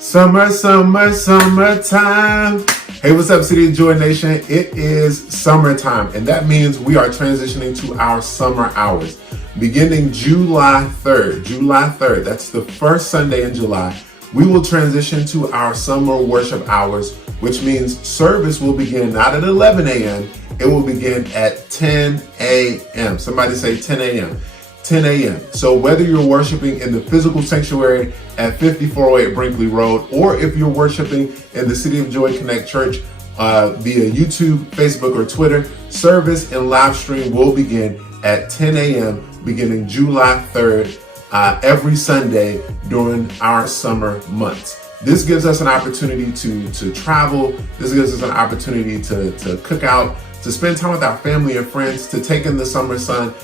Summertime. Hey, what's up, City of Joy Nation? It is summertime, and that means we are transitioning to our summer hours. Beginning July 3rd, that's the first Sunday in July, we will transition to our summer worship hours, which means service will begin not at 11 a.m., it will begin at 10 a.m. Somebody say 10 a.m. 10 a.m. So whether you're worshiping in the physical sanctuary at 5408 Brinkley Road, or if you're worshiping in the City of Joy Connect Church via YouTube, Facebook, or Twitter, service and live stream will begin at 10 a.m. beginning July 3rd every Sunday during our summer months. This gives us an opportunity to travel. This gives us an opportunity to cook out, to spend time with our family and friends, to take in the summer sun.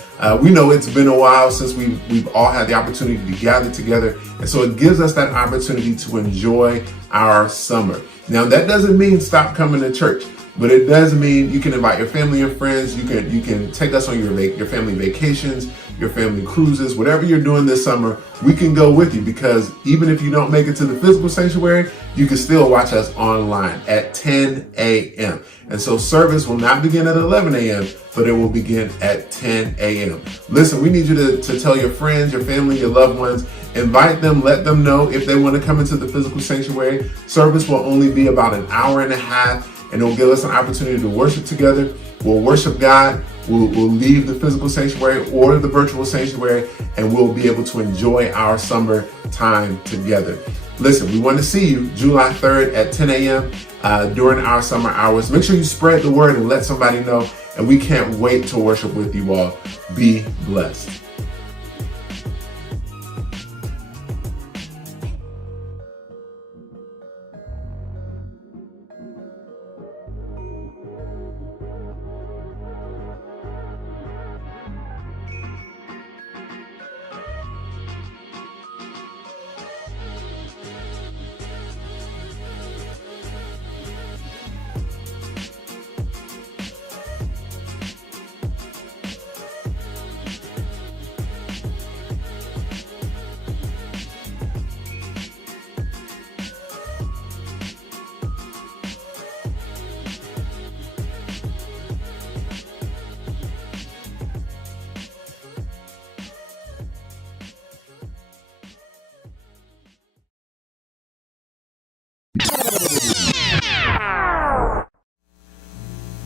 We know it's been a while since we've all had the opportunity to gather together. And so it gives us that opportunity to enjoy our summer. Now, that doesn't mean stop coming to church, but it does mean you can invite your family and friends. You can take us on your family vacations, your family cruises, whatever you're doing this summer, we can go with you, because even if you don't make it to the physical sanctuary, you can still watch us online at 10 a.m. And so service will not begin at 11 a.m., but it will begin at 10 a.m. Listen, we need you to tell your friends, your family, your loved ones, invite them, let them know if they want to come into the physical sanctuary. Service will only be about an hour and a half, and it'll give us an opportunity to worship together. We'll worship God. We'll leave the physical sanctuary or the virtual sanctuary, and we'll be able to enjoy our summer time together. Listen, we want to see you July 3rd at 10 a.m. During our summer hours. Make sure you spread the word and let somebody know, and we can't wait to worship with you all. Be blessed.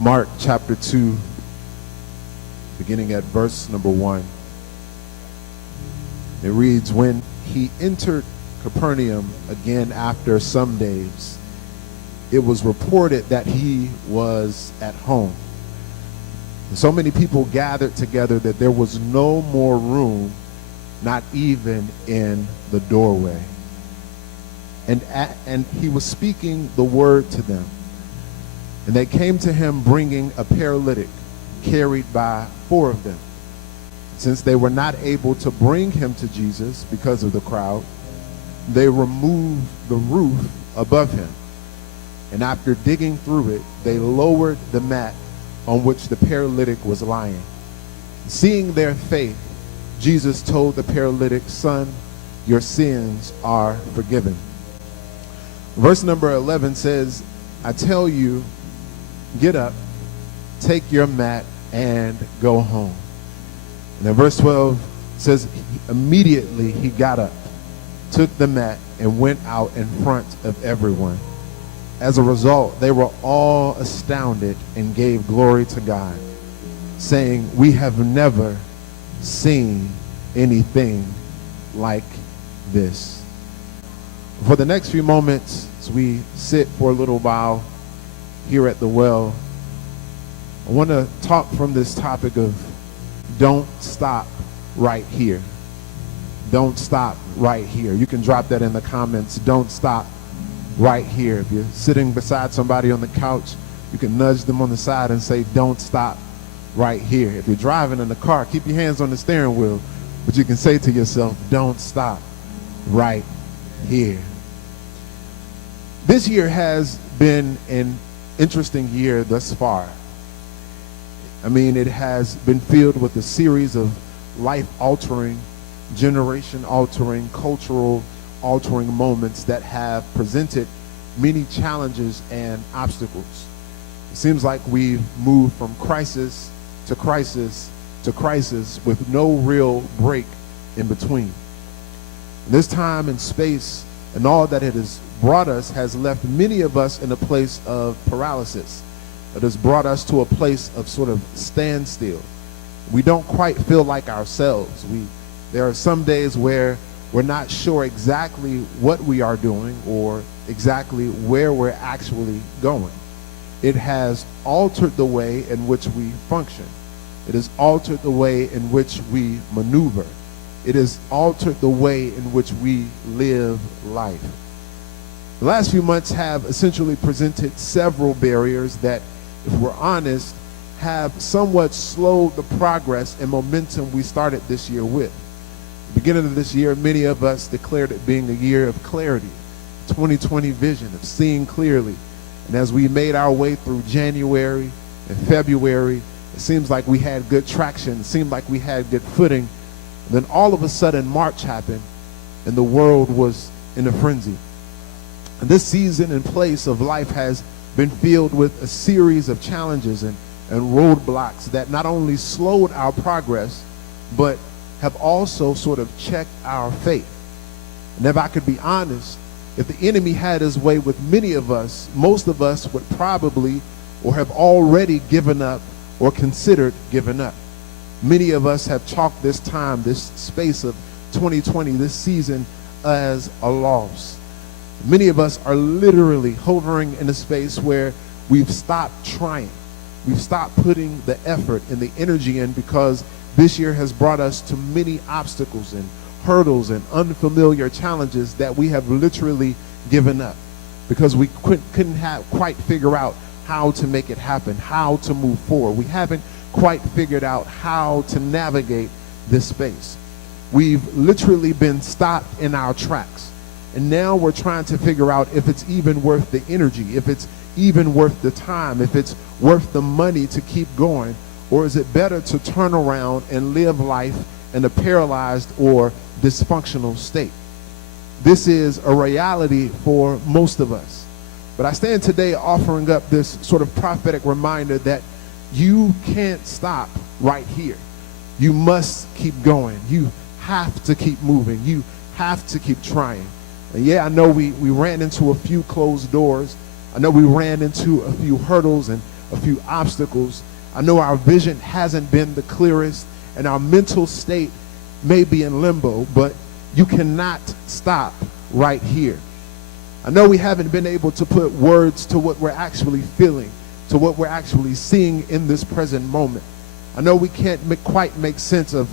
Mark chapter 2, beginning at verse number 1. It reads, "When he entered Capernaum again after some days, it was reported that he was at home. And so many people gathered together that there was no more room, not even in the doorway. And he was speaking the word to them. And they came to him bringing a paralytic carried by 4 of them. Since they were not able to bring him to Jesus because of the crowd, they removed the roof above him. And after digging through it, they lowered the mat on which the paralytic was lying. Seeing their faith, Jesus told the paralytic, 'Son, your sins are forgiven.'" Verse number 11 says, "I tell you, get up, take your mat, and go home." And then verse 12 says, immediately he got up, took the mat, and went out in front of everyone. As a result, they were all astounded and gave glory to God, saying, "We have never seen anything like this." For the next few moments, as we sit for a little while here at the well, I want to talk from this topic of don't stop right here. Don't stop right here. You can drop that in the comments. Don't stop right here. If you're sitting beside somebody on the couch, you can nudge them on the side and say, "Don't stop right here." If you're driving in the car, keep your hands on the steering wheel, but you can say to yourself, "Don't stop right here." This year has been an interesting year thus far. I mean, it has been filled with a series of life-altering, generation-altering, cultural life-altering moments that have presented many challenges and obstacles. It seems like we've moved from crisis to crisis to crisis with no real break in between. This time and space and all that it has brought us has left many of us in a place of paralysis. It has brought us to a place of sort of standstill. We don't quite feel like ourselves. There are some days where we're not sure exactly what we are doing or exactly where we're actually going. It has altered the way in which we function. It has altered the way in which we maneuver. It has altered the way in which we live life. The last few months have essentially presented several barriers that, if we're honest, have somewhat slowed the progress and momentum we started this year with. At the beginning of this year, many of us declared it being a year of clarity, 2020 vision, of seeing clearly. And as we made our way through January and February, it seems like we had good traction. It seemed like we had good footing. And then all of a sudden, March happened, and the world was in a frenzy. And this season and place of life has been filled with a series of challenges and roadblocks that not only slowed our progress, but have also sort of checked our faith. And if I could be honest, if the enemy had his way with many of us, most of us would probably or have already given up or considered giving up. Many of us have chalked this time, this space of 2020, this season, as a loss. Many of us are literally hovering in a space where we've stopped trying. We've stopped putting the effort and the energy in because this year has brought us to many obstacles and hurdles and unfamiliar challenges that we have literally given up because we couldn't quite figure out how to make it happen, how to move forward. We haven't quite figured out how to navigate this space. We've literally been stopped in our tracks. And now we're trying to figure out if it's even worth the energy, if it's even worth the time, if it's worth the money to keep going, or is it better to turn around and live life in a paralyzed or dysfunctional state? This is a reality for most of us. But I stand today offering up this sort of prophetic reminder that you can't stop right here. You must keep going. You have to keep moving. You have to keep trying. And yeah, I know we ran into a few closed doors. I know we ran into a few hurdles and a few obstacles. I know our vision hasn't been the clearest and our mental state may be in limbo, but you cannot stop right here. I know we haven't been able to put words to what we're actually feeling, to what we're actually seeing in this present moment. I know we can't quite make sense of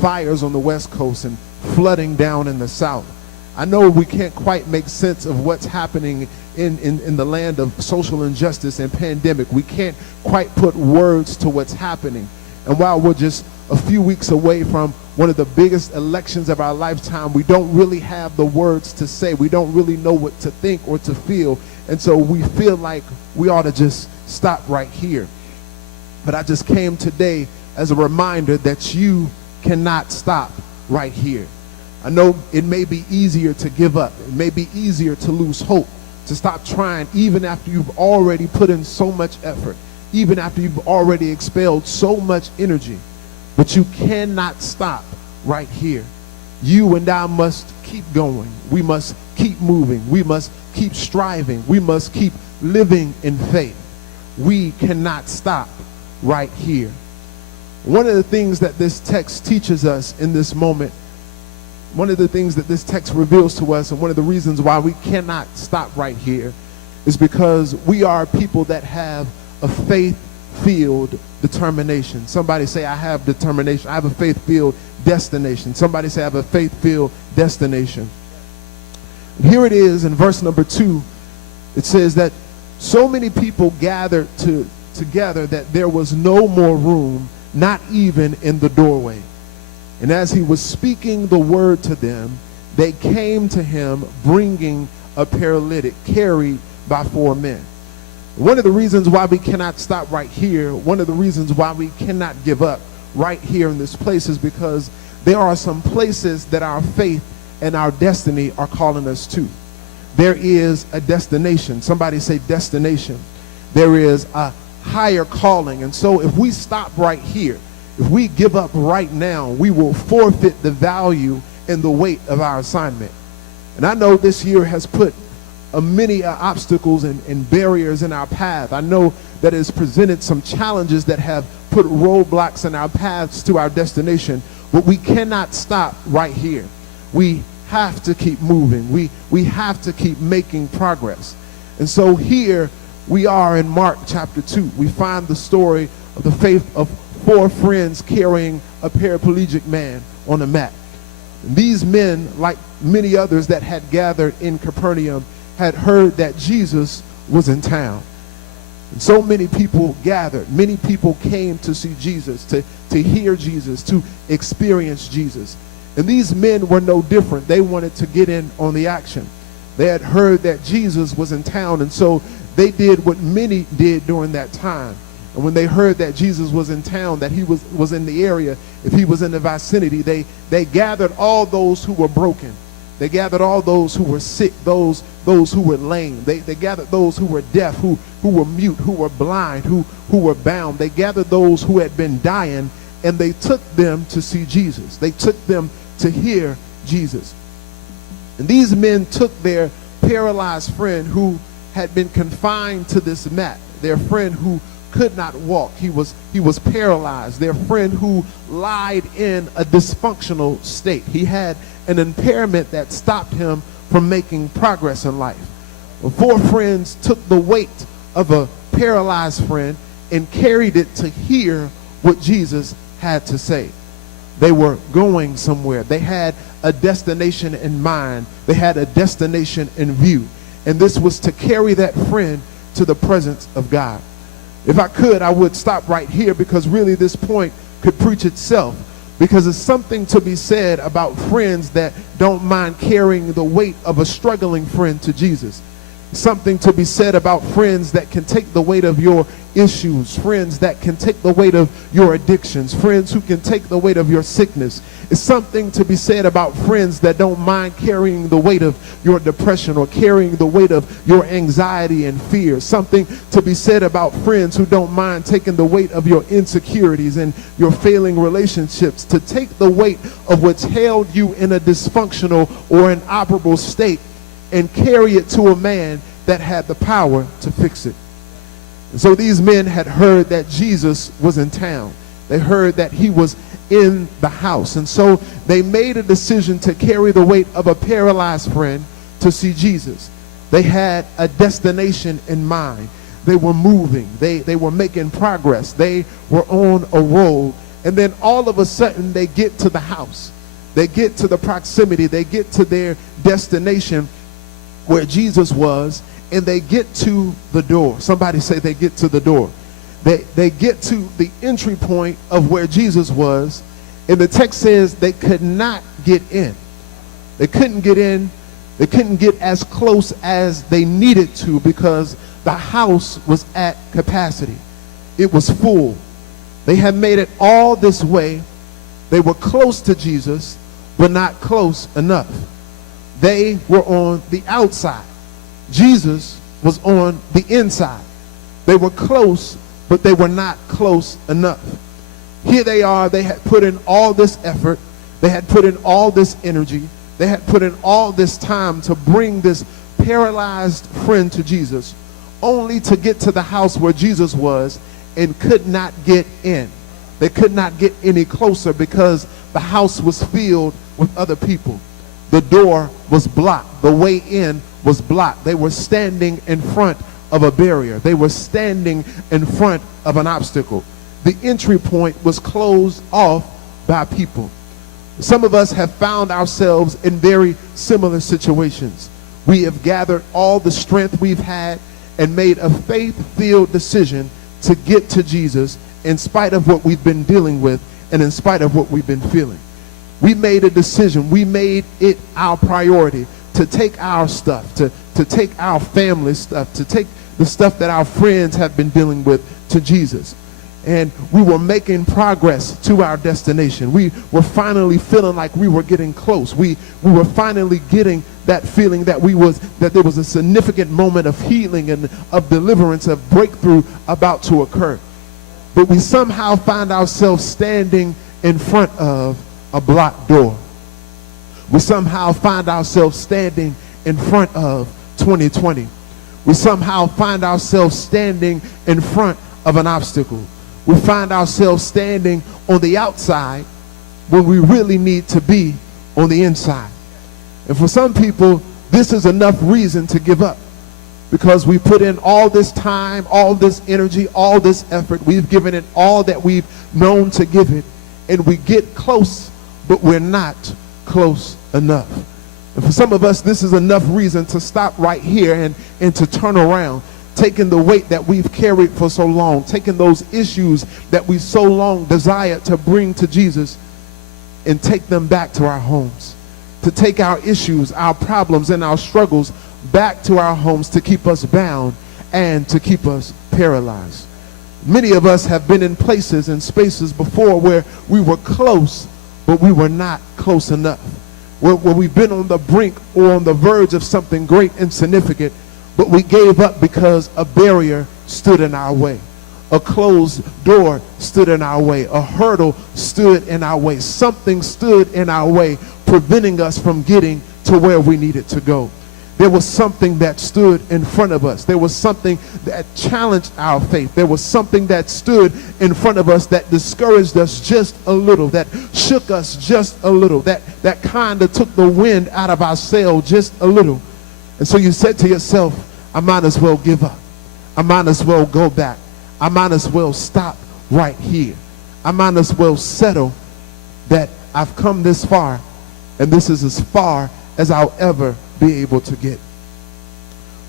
fires on the West Coast and flooding down in the South. I know we can't quite make sense of what's happening in the land of social injustice and pandemic. We can't quite put words to what's happening. And while we're just a few weeks away from one of the biggest elections of our lifetime, we don't really have the words to say. We don't really know what to think or to feel. And so we feel like we ought to just stop right here. But I just came today as a reminder that you cannot stop right here. I know it may be easier to give up. It may be easier to lose hope, to stop trying even after you've already put in so much effort, even after you've already expelled so much energy. But you cannot stop right here. You and I must keep going. We must keep moving. We must keep striving. We must keep living in faith. We cannot stop right here. One of the things that this text teaches us in this moment, one of the things that this text reveals to us, and one of the reasons why we cannot stop right here, is because we are people that have a faith-filled determination. Somebody say, I have determination. I have a faith-filled destination. Somebody say, I have a faith-filled destination. And here it is in verse number 2. It says that so many people gathered together that there was no more room, not even in the doorway. And as he was speaking the word to them, they came to him bringing a paralytic carried by 4 men. One of the reasons why we cannot stop right here, one of the reasons why we cannot give up right here in this place is because there are some places that our faith and our destiny are calling us to. There is a destination. Somebody say destination. There is a higher calling. And so if we stop right here, if we give up right now, we will forfeit the value and the weight of our assignment. And I know this year has put many obstacles and barriers in our path. I know that it has presented some challenges that have put roadblocks in our paths to our destination, but we cannot stop right here. We have to keep moving. We have to keep making progress. And so here we are in Mark chapter 2. We find the story of the faith of 4 friends carrying a paraplegic man on a mat. And these men, like many others that had gathered in Capernaum, had heard that Jesus was in town. And so many people gathered. Many people came to see Jesus, to hear Jesus, to experience Jesus. And these men were no different. They wanted to get in on the action. They had heard that Jesus was in town, and so they did what many did during that time. And when they heard that Jesus was in town, that he was in the area, if he was in the vicinity, they gathered all those who were broken. They gathered all those who were sick, those who were lame. They gathered those who were deaf, who were mute, who were blind, who were bound. They gathered those who had been dying, and they took them to see Jesus. They took them to hear Jesus. And these men took their paralyzed friend who had been confined to this mat, their friend who could not walk. He was paralyzed. Their friend who lied in a dysfunctional state. He had an impairment that stopped him from making progress in life. Well, 4 friends took the weight of a paralyzed friend and carried it to hear what Jesus had to say. They were going somewhere. They had a destination in mind. They had a destination in view. And this was to carry that friend to the presence of God. If I could, I would stop right here, because really this point could preach itself, because it's something to be said about friends that don't mind carrying the weight of a struggling friend to Jesus. Something to be said about friends that can take the weight of your issues, friends that can take the weight of your addictions, friends who can take the weight of your sickness. It's something to be said about friends that don't mind carrying the weight of your depression or carrying the weight of your anxiety and fear. Something to be said about friends who don't mind taking the weight of your insecurities and your failing relationships, to take the weight of what's held you in a dysfunctional or inoperable state and carry it to a man that had the power to fix it. And so these men had heard that Jesus was in town. They heard that he was in the house. And so they made a decision to carry the weight of a paralyzed friend to see Jesus. They had a destination in mind. They were moving. They were making progress. They were on a roll. And then all of a sudden they get to the house. They get to the proximity. They get to their destination where Jesus was, and they get to the door. Somebody say they get to the door. They get to the entry point of where Jesus was, and the text says they could not get in. They couldn't get in. They couldn't get as close as they needed to, because the house was at capacity. It was full. They had made it all this way. They were close to Jesus, but not close enough. They were on the outside. Jesus was on the inside. They were close, but they were not close enough. Here they are. They had put in all this effort. They had put in all this energy. They had put in all this time to bring this paralyzed friend to Jesus, only to get to the house where Jesus was and could not get in. They could not get any closer because the house was filled with other people. The door was blocked. The way in was blocked. They were standing in front of a barrier. They were standing in front of an obstacle. The entry point was closed off by people. Some of us have found ourselves in very similar situations. We have gathered all the strength we've had and made a faith-filled decision to get to Jesus in spite of what we've been dealing with and in spite of what we've been feeling. We made a decision. We made it our priority to take our stuff, to take our family stuff, to take the stuff that our friends have been dealing with to Jesus. and we were making progress to our destination. We were finally feeling like we were getting close. We were finally getting that feeling that there was a significant moment of healing and of deliverance, of breakthrough about to occur. But we somehow find ourselves standing in front of a blocked door. We somehow find ourselves standing in front of 2020. We somehow find ourselves standing in front of an obstacle. We find ourselves standing on the outside when we really need to be on the inside. And for some people, this is enough reason to give up, because we put in all this time, all this energy, all this effort. We've given it all that we've known to give it, and we get close, but we're not close enough. And for some of us, this is enough reason to stop right here and to turn around, taking the weight that we've carried for so long, taking those issues that we so long desired to bring to Jesus and take them back to our homes, to take our issues, our problems, and our struggles back to our homes to keep us bound and to keep us paralyzed. Many of us have been in places and spaces before where we were close, but we were not close enough. Where we've been on the brink or on the verge of something great and significant, but we gave up because a barrier stood in our way. A closed door stood in our way. A hurdle stood in our way. Something stood in our way, preventing us from getting to where we needed to go. There was something that stood in front of us. There was something that challenged our faith. There was something that stood in front of us that discouraged us just a little, that shook us just a little, that kind of took the wind out of our sail just a little. And so you said to yourself, I might as well give up. I might as well go back. I might as well stop right here. I might as well settle that I've come this far, and this is as far as I'll ever be able to get.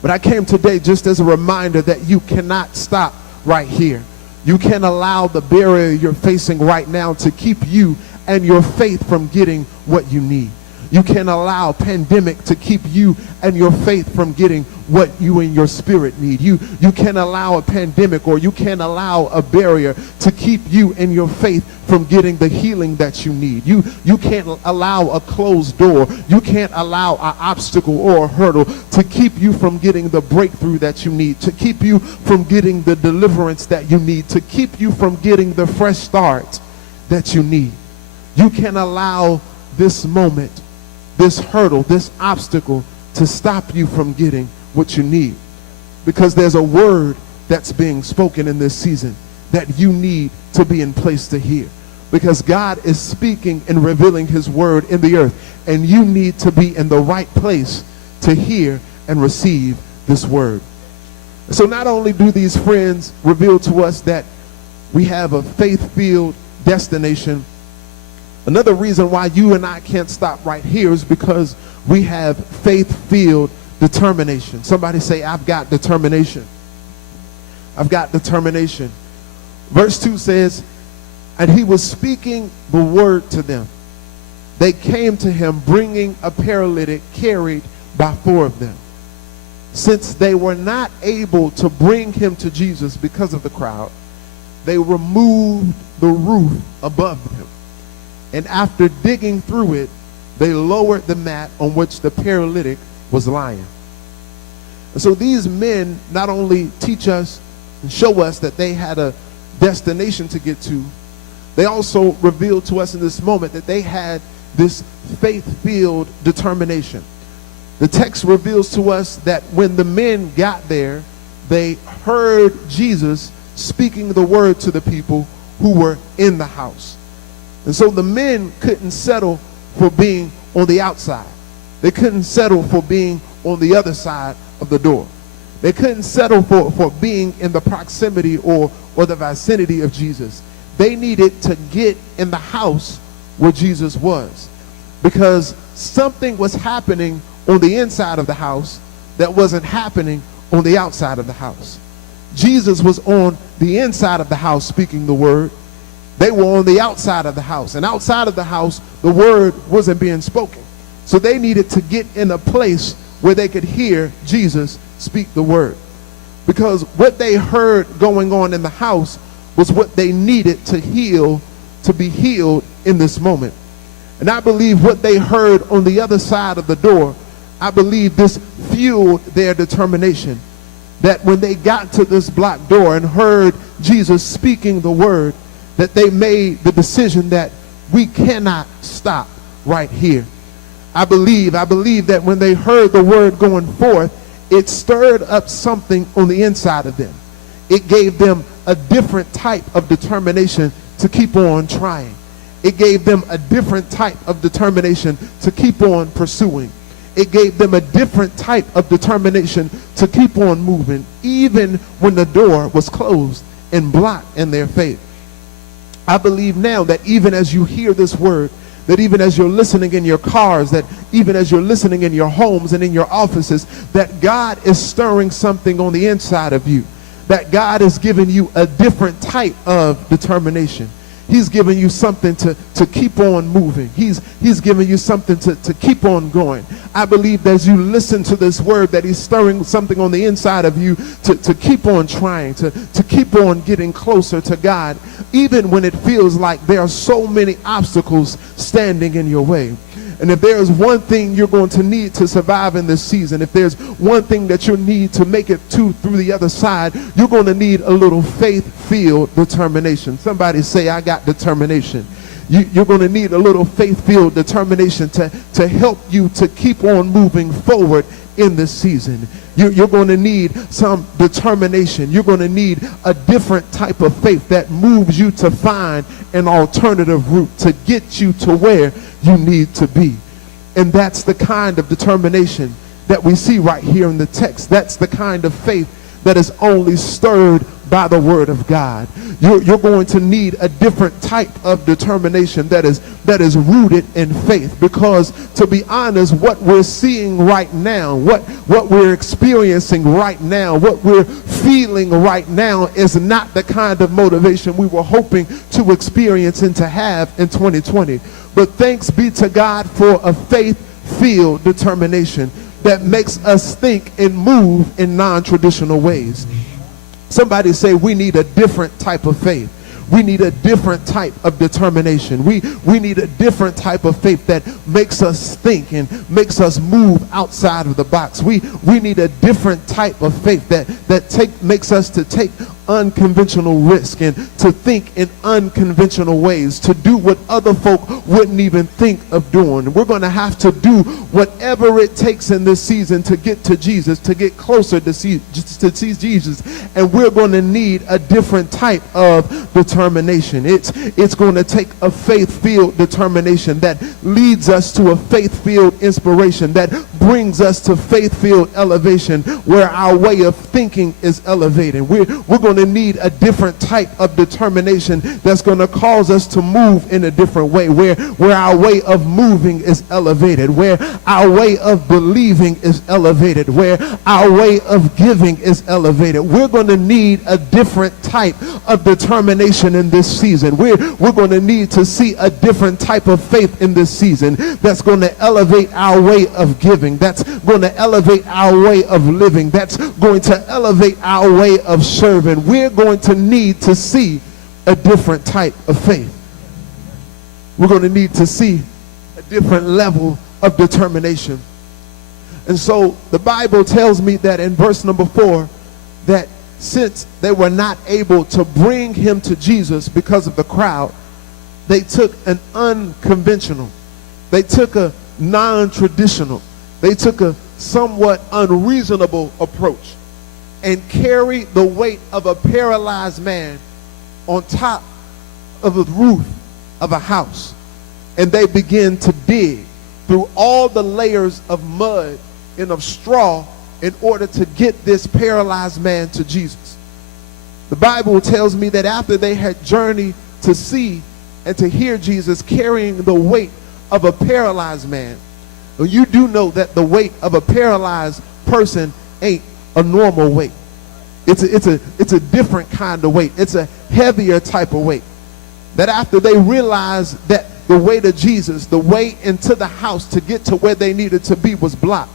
But I came today just as a reminder that you cannot stop right here. You can't allow the barrier you're facing right now to keep you and your faith from getting what you need. You can't allow a pandemic to keep you and your faith from getting what you and your spirit need. You can't allow a pandemic, or you can't allow a barrier to keep you and your faith from getting the healing that you need. You can't allow a closed door. You can't allow an obstacle or a hurdle to keep you from getting the breakthrough that you need, to keep you from getting the deliverance that you need, to keep you from getting the fresh start that you need. You can't allow this moment, this hurdle, this obstacle to stop you from getting what you need, because there's a word that's being spoken in this season that you need to be in place to hear, because God is speaking and revealing his word in the earth, and you need to be in the right place to hear and receive this word. So not only do these friends reveal to us that we have a faith-filled destination, another reason why you and I can't stop right here is because we have faith-filled determination. Somebody say, I've got determination. I've got determination. Verse 2 says, and he was speaking the word to them. They came to him bringing a paralytic carried by 4 of them. Since they were not able to bring him to Jesus because of the crowd, they removed the roof above him. And after digging through it, they lowered the mat on which the paralytic was lying. And so these men not only teach us and show us that they had a destination to get to, they also reveal to us in this moment that they had this faith-filled determination. The text reveals to us that when the men got there, they heard Jesus speaking the word to the people who were in the house. And so the men couldn't settle for being on the outside. They couldn't settle for being on the other side of the door. They couldn't settle for being in the proximity or the vicinity of Jesus. They needed to get in the house where Jesus was, because something was happening on the inside of the house that wasn't happening on the outside of the house. Jesus was on the inside of the house speaking the word. They were on the outside of the house. And outside of the house, the word wasn't being spoken. So they needed to get in a place where they could hear Jesus speak the word. Because what they heard going on in the house was what they needed to heal, to be healed in this moment. And I believe what they heard on the other side of the door, I believe this fueled their determination. That when they got to this blocked door and heard Jesus speaking the word, that they made the decision that we cannot stop right here. I believe that when they heard the word going forth, it stirred up something on the inside of them. It gave them a different type of determination to keep on trying. It gave them a different type of determination to keep on pursuing. It gave them a different type of determination to keep on moving, even when the door was closed and blocked in their faith. I believe now that even as you hear this word, that even as you're listening in your cars, that even as you're listening in your homes and in your offices, that God is stirring something on the inside of you, that God is giving you a different type of determination. He's giving you something to keep on moving. He's giving you something to keep on going. I believe that as you listen to this word, that he's stirring something on the inside of you to keep on trying, to keep on getting closer to God, even when it feels like there are so many obstacles standing in your way. And if there is one thing you're going to need to survive in this season, if there's one thing that you need to make it through the other side, you're going to need a little faith-filled determination. Somebody say, I got determination. You're going to need a little faith-filled determination to help you to keep on moving forward in this season. You're going to need some determination. You're going to need a different type of faith that moves you to find an alternative route to get you to where you need to be. And that's the kind of determination that we see right here in the text. That's the kind of faith that is only stirred by the word of God. You're going to need a different type of determination that is rooted in faith, because to be honest, what we're seeing right now, what we're experiencing right now, what we're feeling right now is not the kind of motivation we were hoping to experience and to have in 2020. But thanks be to God for a faith-filled determination that makes us think and move in non-traditional ways. Somebody say, we need a different type of faith. We need a different type of determination. We need a different type of faith that makes us think and makes us move outside of the box. We need a different type of faith that makes us to take unconventional risk and to think in unconventional ways, to do what other folk wouldn't even think of doing. We're going to have to do whatever it takes in this season to get to Jesus, to get closer to see Jesus, and we're going to need a different type of determination. It's going to take a faith-filled determination that leads us to a faith-filled inspiration, that brings us to faith-filled elevation, where our way of thinking is elevated. We're going to need a different type of determination that's going to cause us to move in a different way, where our way of moving is elevated, where our way of believing is elevated, where our way of giving is elevated. We're going to need a different type of determination in this season. We're going to need to see a different type of faith in this season that's going to elevate our way of giving, that's going to elevate our way of living, that's going to elevate our way of serving. We're going to need to see a different type of faith. We're going to need to see a different level of determination. And so the Bible tells me that in verse number 4, that since they were not able to bring him to Jesus because of the crowd, they took an unconventional, they took a non-traditional, they took a somewhat unreasonable approach and carried the weight of a paralyzed man on top of the roof of a house. And they began to dig through all the layers of mud and of straw in order to get this paralyzed man to Jesus. The Bible tells me that after they had journeyed to see and to hear Jesus carrying the weight of a paralyzed man, you do know that the weight of a paralyzed person ain't a normal weight. It's a different kind of weight. It's a heavier type of weight. That after they realized that the way to Jesus, the way into the house to get to where they needed to be was blocked,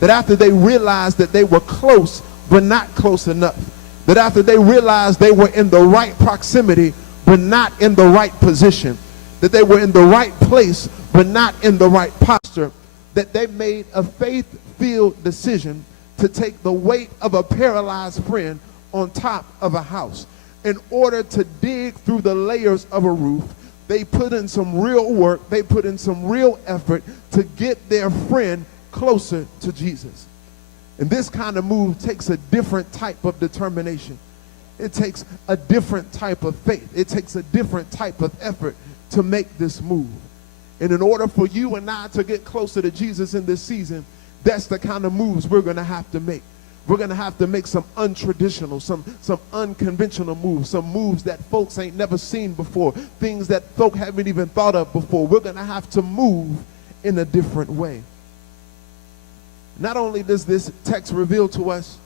that after they realized that they were close but not close enough, That after they realized they were in the right proximity, but not in the right position, that they were in the right place, but not in the right posture, that they made a faith-filled decision to take the weight of a paralyzed friend on top of a house. In order to dig through the layers of a roof, they put in some real work, they put in some real effort to get their friend closer to Jesus. And this kind of move takes a different type of determination. It takes a different type of faith. It takes a different type of effort to make this move. And in order for you and I to get closer to Jesus in this season, that's the kind of moves we're going to have to make. We're going to have to make some untraditional, some unconventional moves, some moves that folks ain't never seen before, things that folk haven't even thought of before. We're going to have to move in a different way. Not only does this text reveal to us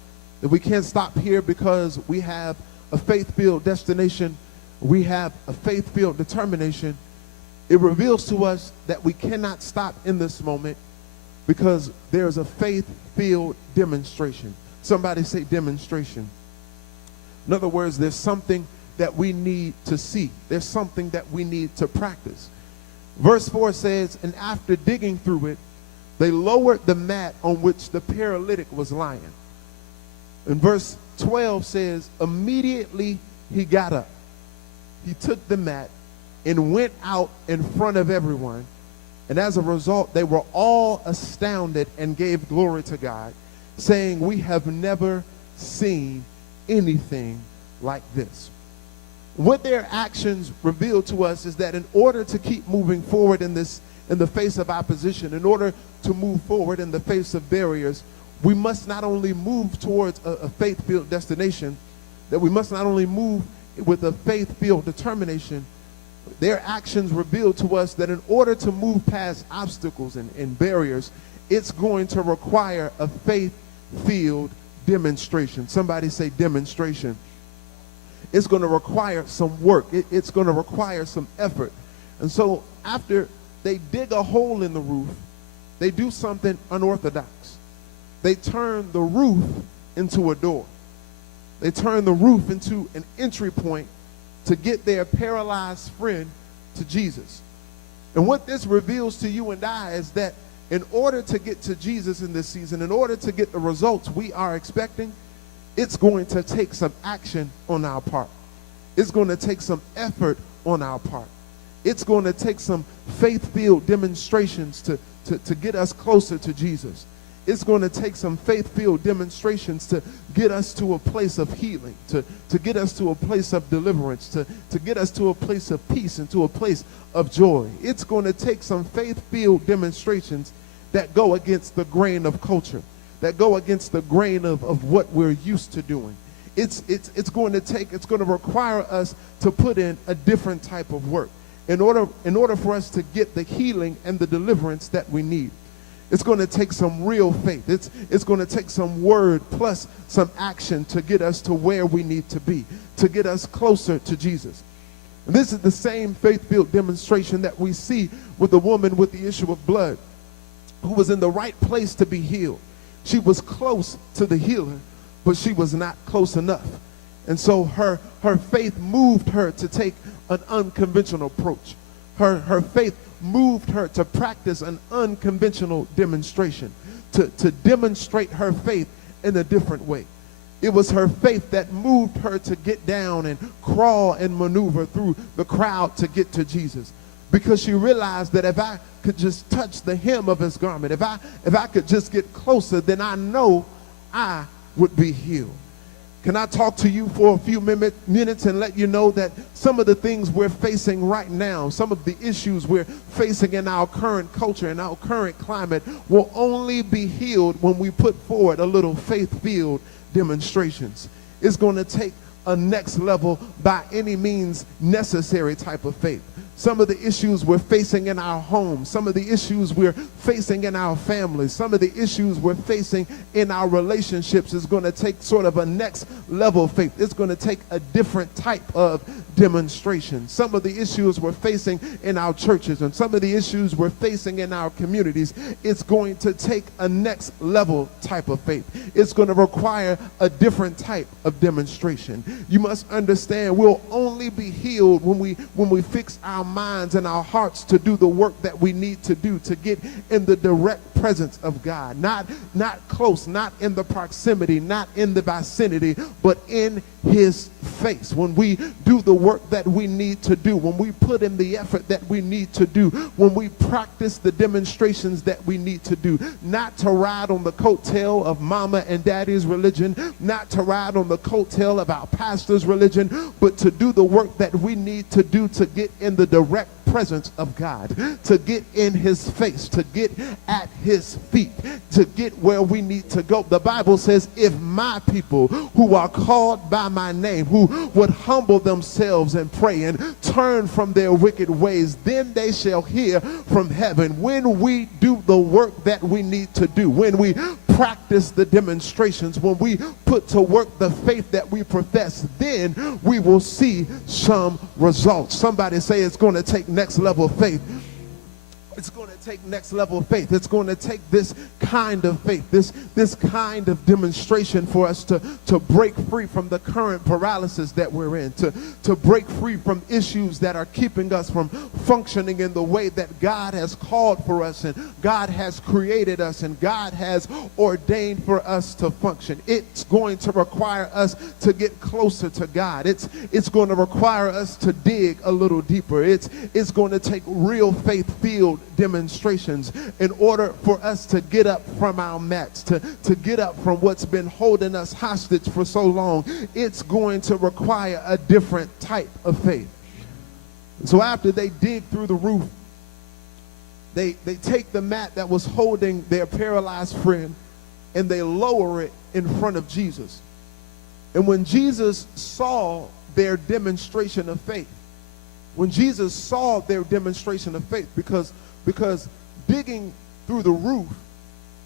that we can't stop here because we have a faith-filled destination, we have a faith-filled determination, it reveals to us that we cannot stop in this moment because there's a faith-filled demonstration. Somebody say demonstration. In other words, there's something that we need to see. There's something that we need to practice. Verse 4 says, and after digging through it, they lowered the mat on which the paralytic was lying. And verse 12 says, immediately he got up. He took the mat and went out in front of everyone. And as a result, they were all astounded and gave glory to God, saying, we have never seen anything like this. What their actions reveal to us is that in order to keep moving forward in the face of opposition, in order to move forward in the face of barriers, we must not only move towards a faith-filled destination, that we must not only move with a faith-filled determination. Their actions reveal to us that in order to move past obstacles and barriers, it's going to require a faith-filled demonstration. Somebody say demonstration. It's going to require some work. It's going to require some effort. And so after they dig a hole in the roof, they do something unorthodox. They turn the roof into a door. They turn the roof into an entry point to get their paralyzed friend to Jesus. And what this reveals to you and I is that in order to get to Jesus in this season, in order to get the results we are expecting, it's going to take some action on our part. It's going to take some effort on our part. It's going to take some faith-filled demonstrations to get us closer to Jesus. It's going to take some faith-filled demonstrations to get us to a place of healing, to get us to a place of deliverance, to get us to a place of peace and to a place of joy. It's going to take some faith-filled demonstrations that go against the grain of culture, that go against the grain of what we're used to doing. It's going to require us to put in a different type of work in order for us to get the healing and the deliverance that we need. It's going to take some real faith. It's going to take some word plus some action to get us to where we need to be, to get us closer to Jesus. And this is the same faith-filled demonstration that we see with the woman with the issue of blood, who was in the right place to be healed. She was close to the healer, but she was not close enough. And so her faith moved her to take an unconventional approach. Her faith moved her to practice an unconventional demonstration, to demonstrate her faith in a different way. It was her faith that moved her to get down and crawl and maneuver through the crowd to get to Jesus, because she realized that if I could just touch the hem of his garment, if I could just get closer, then I know I would be healed. Can I talk to you for a few minutes and let you know that some of the things we're facing right now, some of the issues we're facing in our current culture and our current climate will only be healed when we put forward a little faith-filled demonstrations. It's going to take a next level by any means necessary type of faith. some of the issues we're facing in our homes, some of the issues we're facing in our families, some of the issues we're facing in our relationships is going to take sort of a next level faith. It's going to take a different type of demonstration. Some of the issues we're facing in our churches and some of the issues we're facing in our communities, it's going to take a next level type of faith. It's going to require a different type of demonstration. You must understand we'll only be healed when we fix our minds and our hearts to do the work that we need to do to get in the direct presence of God. Not close, not in the proximity, not in the vicinity, but in his face. When we do the work that we need to do, when we put in the effort that we need to do, when we practice the demonstrations that we need to do, not to ride on the coattail of mama and daddy's religion, not to ride on the coattail of our pastor's religion, but to do the work that we need to do to get in the direct presence of God, to get in his face, to get at his feet, to get where we need to go. The Bible says, if my people who are called by my name, who would humble themselves and pray and turn from their wicked ways, then they shall hear from heaven. When we do the work that we need to do, when we practice the demonstrations, when we put to work the faith that we profess, then we will see some results. Somebody say it's going to take next level faith. It's going to take next level faith. It's going to take this kind of faith, this kind of demonstration for us to break free from the current paralysis that we're in, to break free from issues that are keeping us from functioning in the way that God has called for us and God has created us and God has ordained for us to function. It's going to require us to get closer to God. It's going to require us to dig a little deeper. It's going to take real faith-filled demonstrations in order for us to get up from our mats, to get up from what's been holding us hostage for so long. It's going to require a different type of faith. So after they dig through the roof, they take the mat that was holding their paralyzed friend and they lower it in front of Jesus. And when Jesus saw their demonstration of faith, when Jesus saw their demonstration of faith, because digging through the roof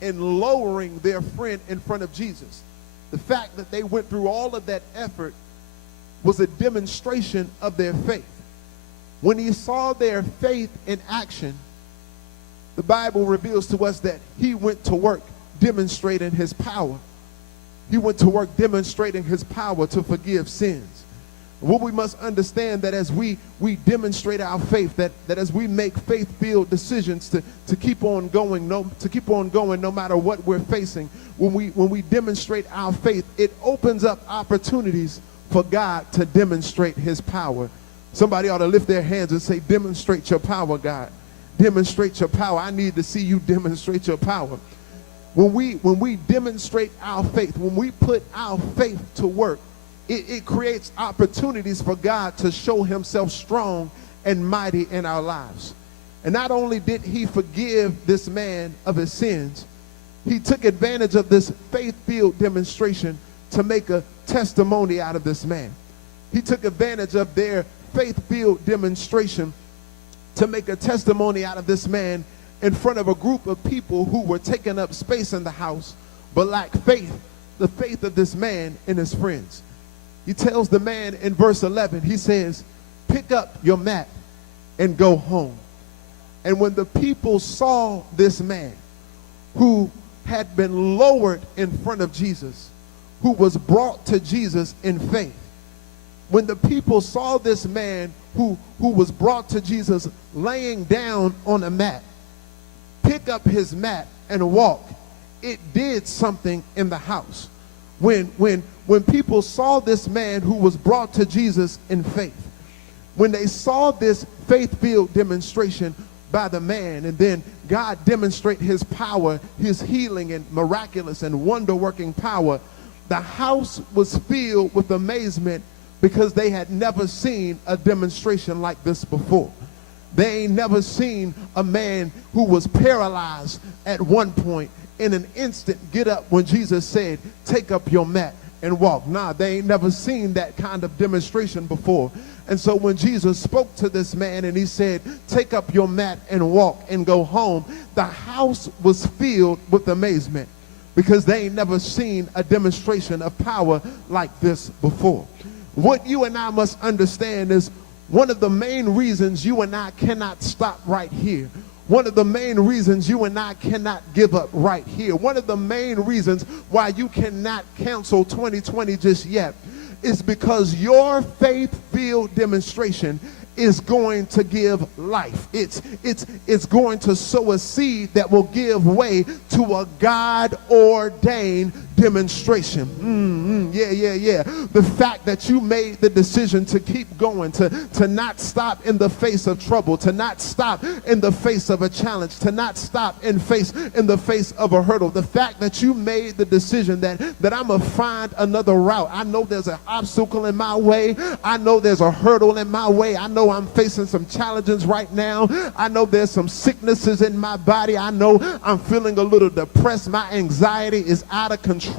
and lowering their friend in front of Jesus, the fact that they went through all of that effort was a demonstration of their faith. When he saw their faith in action, the Bible reveals to us that he went to work demonstrating his power. He went to work demonstrating his power to forgive sins. What we must understand that as we demonstrate our faith, that as we make faith-filled decisions to keep on going, no matter what we're facing, when we demonstrate our faith, it opens up opportunities for God to demonstrate his power. Somebody ought to lift their hands and say, demonstrate your power, God. Demonstrate your power. I need to see you demonstrate your power. When we demonstrate our faith, when we put our faith to work, it creates opportunities for God to show himself strong and mighty in our lives. And not only did he forgive this man of his sins, he took advantage of this faith-filled demonstration to make a testimony out of this man. He took advantage of their faith-filled demonstration to make a testimony out of this man in front of a group of people who were taking up space in the house but lacked faith, the faith of this man and his friends. He tells the man in verse 11, he says, pick up your mat and go home. And when the people saw this man who had been lowered in front of Jesus, who was brought to Jesus in faith, when the people saw this man who was brought to Jesus laying down on a mat, pick up his mat and walk, it did something in the house. When people saw this man who was brought to Jesus in faith, when they saw this faith-filled demonstration by the man, and then God demonstrate his power, his healing and miraculous and wonder-working power, the house was filled with amazement because they had never seen a demonstration like this before. They ain't never seen a man who was paralyzed at one point in an instant get up when Jesus said, take up your mat and walk. Nah, they ain't never seen that kind of demonstration before. And so when Jesus spoke to this man and he said, take up your mat and walk and go home, the house was filled with amazement because they ain't never seen a demonstration of power like this before. What you and I must understand is one of the main reasons you and I cannot stop right here. One of the main reasons you and I cannot give up right here. One of the main reasons why you cannot cancel 2020 just yet is because your faith-filled demonstration is going to give life. It's going to sow a seed that will give way to a God-ordained demonstration. Yeah. The fact that you made the decision to keep going, to not stop in the face of trouble, to not stop in the face of a challenge, to not stop in the face of a hurdle. The fact that you made the decision that I'm going to find another route. I know there's an obstacle in my way. I know there's a hurdle in my way. I know I'm facing some challenges right now. I know there's some sicknesses in my body. I know I'm feeling a little depressed. My anxiety is out of control.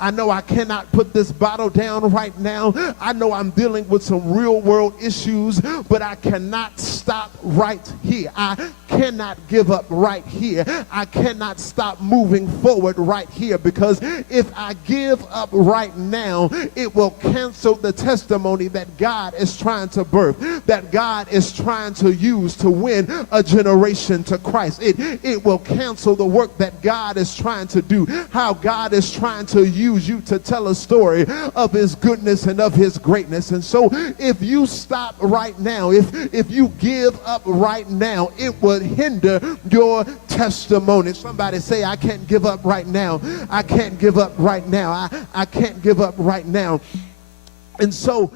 I know I cannot put this bottle down right now. I know I'm dealing with some real world issues, but I cannot stop right here. I cannot give up right here. I cannot stop moving forward right here, because if I give up right now, it will cancel the testimony that God is trying to birth, that God is trying to use to win a generation to Christ. It will cancel the work that God is trying to do, how God is trying to use you to tell a story of his goodness and of his greatness. And so if you stop right now, if you give up right now, it would hinder your testimony. Somebody say, I can't give up right now. I can't give up right now. I can't give up right now. And so